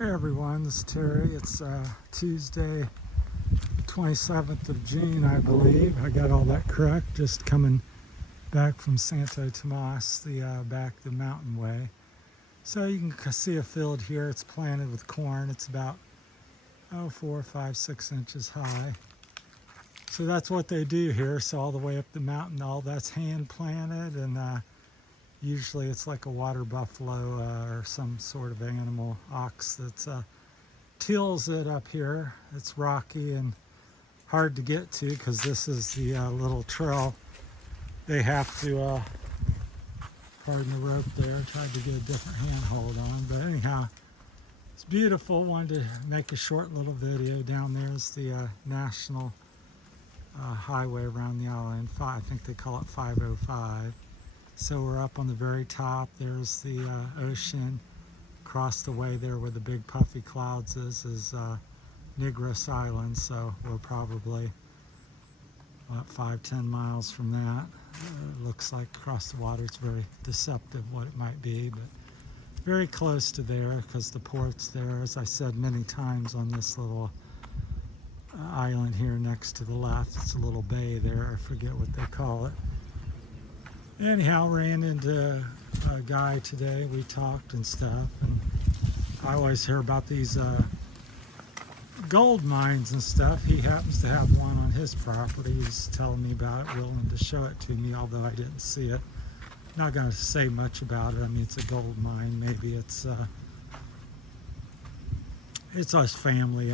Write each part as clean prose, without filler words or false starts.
Hey everyone, this is Terry. It's Tuesday, 27th of June, I believe. I got all that correct. Just coming back from Santo Tomas, back the mountain way. So you can see a field here. It's planted with corn. It's about 4, 5, 6 inches high. So that's what they do here. So all the way up the mountain, all that's hand planted, and usually it's like a water buffalo or some sort of animal, ox, that tills it up here. It's rocky and hard to get to because this is the little trail they have to, pardon the rope there, tried to get a different handhold on. But anyhow, it's beautiful. Wanted to make a short little video. Down there is the national highway around the island. I think they call it 505. So we're up on the very top. There's the ocean. Across the way there where the big puffy clouds is Negros Island. So we're probably about 5-10 miles from that. It looks like across the water. It's very deceptive what it might be, but very close to there because the port's there. As I said many times on this little island here next to the left, it's a little bay there. I forget what they call it. Anyhow, ran into a guy today. We talked and stuff, and I always hear about these gold mines and stuff. He happens to have one on his property. He's telling me about it, willing to show it to me, although I didn't see it. Not going to say much about it. I mean, it's a gold mine. Maybe it's us family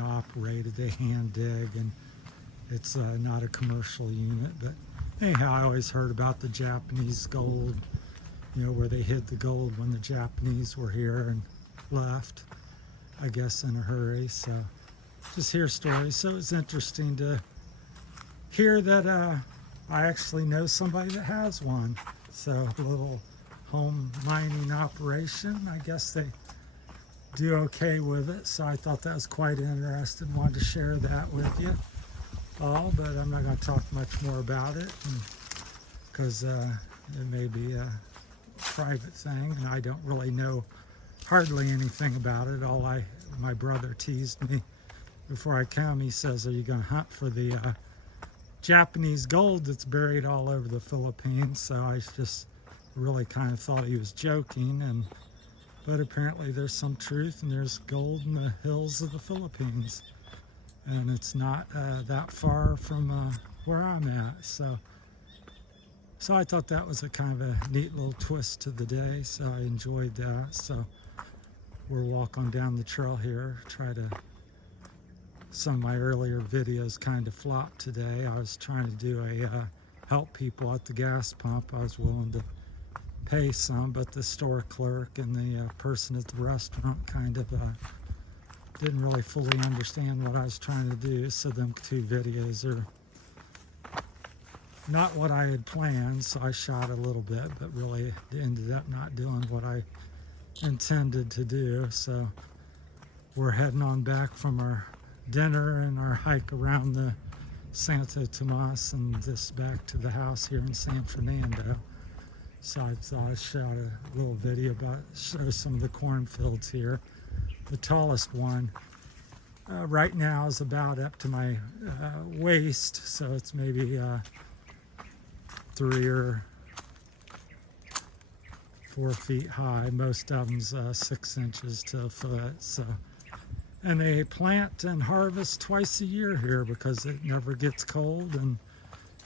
operated. They hand dig, and it's not a commercial unit, but anyhow, I always heard about the Japanese gold, where they hid the gold when the Japanese were here and left, I guess, in a hurry. So just hear stories. So it's interesting to hear that I actually know somebody that has one. So a little home mining operation. I guess they do okay with it. So I thought that was quite interesting. Wanted to share that with you all, but I'm not going to talk much more about it because it may be a private thing, and I don't really know hardly anything about it. My brother teased me before I come. He says, "Are you going to hunt for the Japanese gold that's buried all over the Philippines?" So I just really kind of thought he was joking, but apparently there's some truth, and there's gold in the hills of the Philippines. And it's not that far from where I'm at. So I thought that was a kind of a neat little twist to the day. So I enjoyed that. So we're walking down the trail here. Some of my earlier videos kind of flopped today. I was trying to do a help people at the gas pump. I was willing to pay some, but the store clerk and the person at the restaurant kind of didn't really fully understand what I was trying to do, so them two videos are not what I had planned. So I shot a little bit, but really ended up not doing what I intended to do. So we're heading on back from our dinner and our hike around the Santo Tomas and this back to the house here in San Fernando. So I thought I shot a little video show some of the cornfields here. The tallest one right now is about up to my waist, so it's maybe 3 or 4 feet high. Most of them's 6 inches to a foot. So, and they plant and harvest twice a year here because it never gets cold. And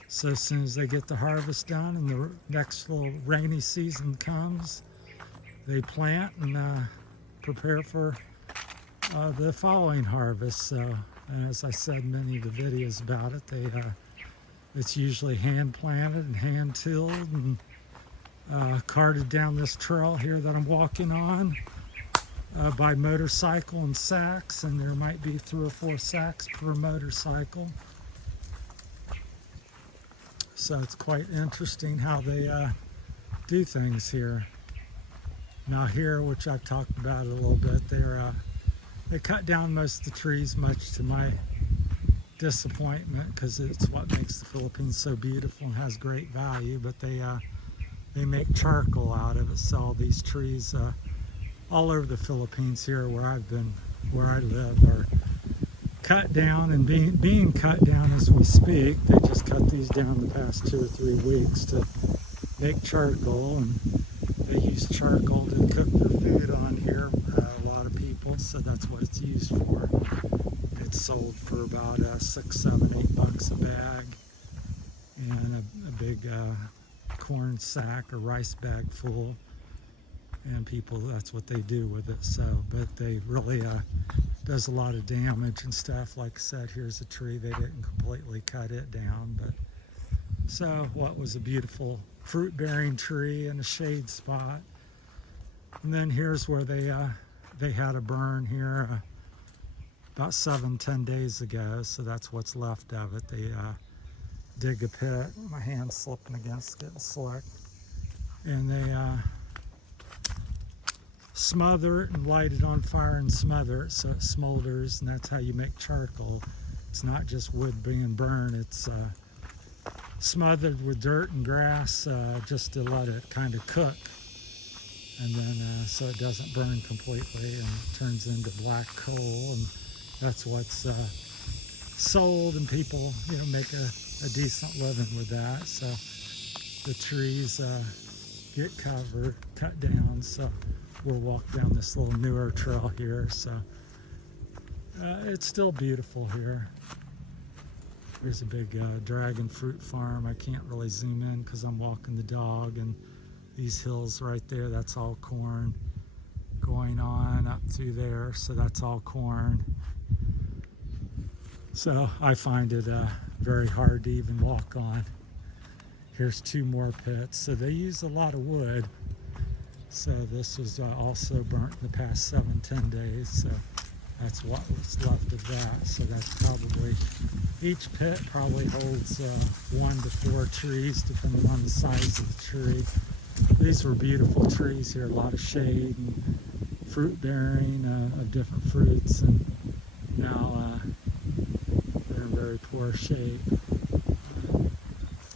so as soon as they get the harvest done and the next little rainy season comes, they plant and prepare for the following harvest. So, and as I said in many of the videos about it, it's usually hand planted and hand tilled and carted down this trail here that I'm walking on by motorcycle and sacks, and there might be 3 or 4 sacks per motorcycle. So it's quite interesting how they do things here. Now here, which I've talked about a little bit, they cut down most of the trees, much to my disappointment, because it's what makes the Philippines so beautiful and has great value. But they make charcoal out of it, so all these trees all over the Philippines here where I live, are cut down and being cut down as we speak. They just cut these down the past 2 or 3 weeks to make charcoal, and they use charcoal to cook their food on here, a lot of people, so that's what it's used for. It's sold for about $6, $7, $8 a bag, and a big corn sack or rice bag full, and people, that's what they do with it. So, but they really does a lot of damage and stuff. Like I said, here's a tree. They didn't completely cut it down, but so what was a beautiful fruit-bearing tree in a shade spot. And then here's where they had a burn here about 7-10 days ago. So that's what's left of it. They dig a pit. My hand's slipping against getting slick, and they smother it and light it on fire and smother it so it smolders, and that's how you make charcoal. It's not just wood being burned, it's smothered with dirt and grass just to let it kind of cook, and then so it doesn't burn completely and it turns into black coal, and that's what's sold, and people, you know, make a decent living with that. So the trees get covered, cut down. So we'll walk down this little newer trail here. So it's still beautiful here. There's a big dragon fruit farm. I can't really zoom in because I'm walking the dog, and these hills right there, that's all corn going on up through there. So that's all corn. So I find it very hard to even walk on. Here's 2 more pits. So they use a lot of wood. So this was also burnt in the past 7-10 days. So that's what was left of that. So that's probably, each pit probably holds 1 to 4 trees, depending on the size of the tree. These were beautiful trees here, a lot of shade and fruit bearing of different fruits, and now they're in very poor shape.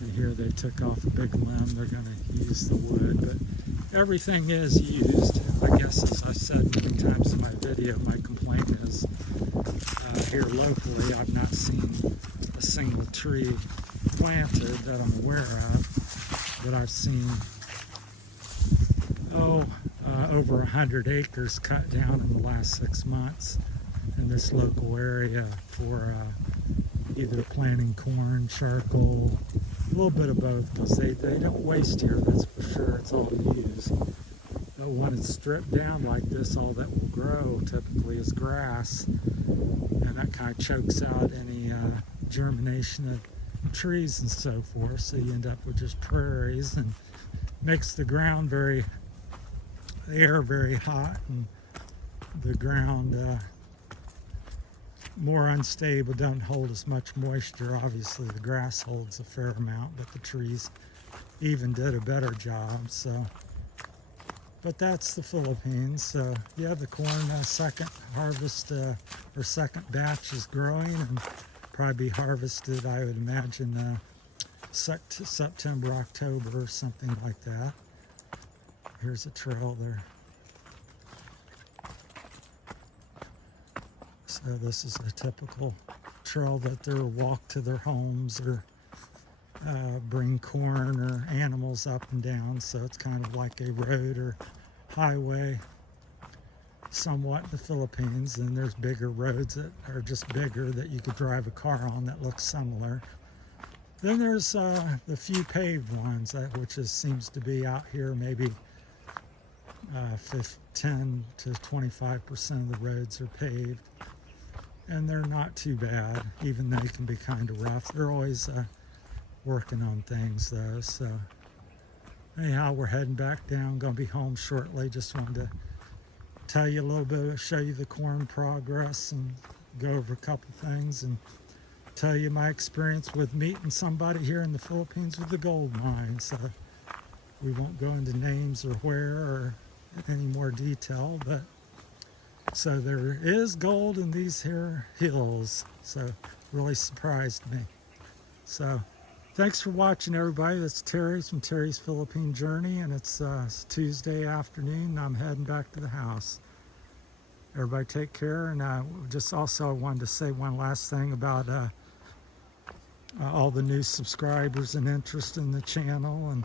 And here they took off a big limb. They're going to use the wood, but everything is used. I guess, as I said many times in my video, my complaint is here locally I've not seen a single tree planted that I'm aware of, but I've seen over 100 acres cut down in the last 6 months in this local area for either planting corn, charcoal, a little bit of both, because they don't waste here, that's for sure. It's all used. But when it's stripped down like this, all that will grow typically is grass, and that kind of chokes out any germination of trees and so forth. So you end up with just prairies, and makes the ground the air very hot, and the ground more unstable, doesn't hold as much moisture. Obviously the grass holds a fair amount, but the trees even did a better job. So, but that's the Philippines. So yeah, the corn second harvest or second batch is growing, and probably be harvested, I would imagine, September, October, or something like that. Here's a trail there. So this is a typical trail that they'll walk to their homes, or bring corn or animals up and down. So it's kind of like a road or highway somewhat in the Philippines. And there's bigger roads that are just bigger that you could drive a car on that looks similar. Then there's the few paved ones, which seems to be out here maybe 10 to 25% of the roads are paved. And they're not too bad, even though they can be kind of rough. They're always working on things though. So anyhow, we're heading back down, gonna be home shortly. Just wanted to tell you a little bit, show you the corn progress, and go over a couple things, and tell you my experience with meeting somebody here in the Philippines with the gold mine. So we won't go into names or where or any more detail, but so there is gold in these here hills. So really surprised me. So Thanks for watching, everybody. It's Terry's from Terry's Philippine Journey, and it's Tuesday afternoon, and I'm heading back to the house. Everybody take care, and just also wanted to say one last thing about all the new subscribers and interest in the channel, and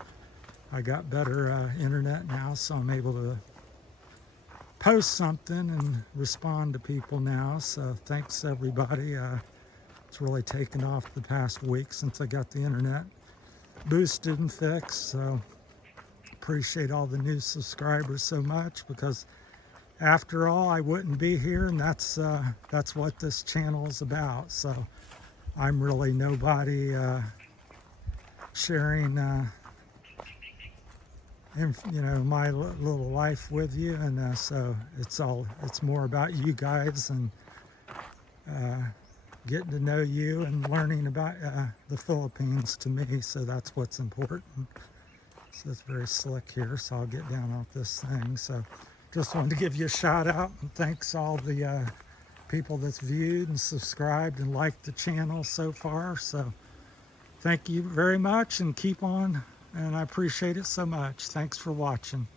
I got better internet now, so I'm able to post something and respond to people now. So thanks, everybody. It's really taken off the past week since I got the internet boosted and fixed. So appreciate all the new subscribers so much, because after all, I wouldn't be here, and that's what this channel is about. So I'm really nobody sharing my little life with you, and so it's more about you guys and getting to know you and learning about the Philippines to me. So that's what's important. So it's very slick here, so I'll get down off this thing. So just wanted to give you a shout out, and thanks all the people that's viewed and subscribed and liked the channel so far. So thank you very much, and keep on, and I appreciate it so much. Thanks for watching.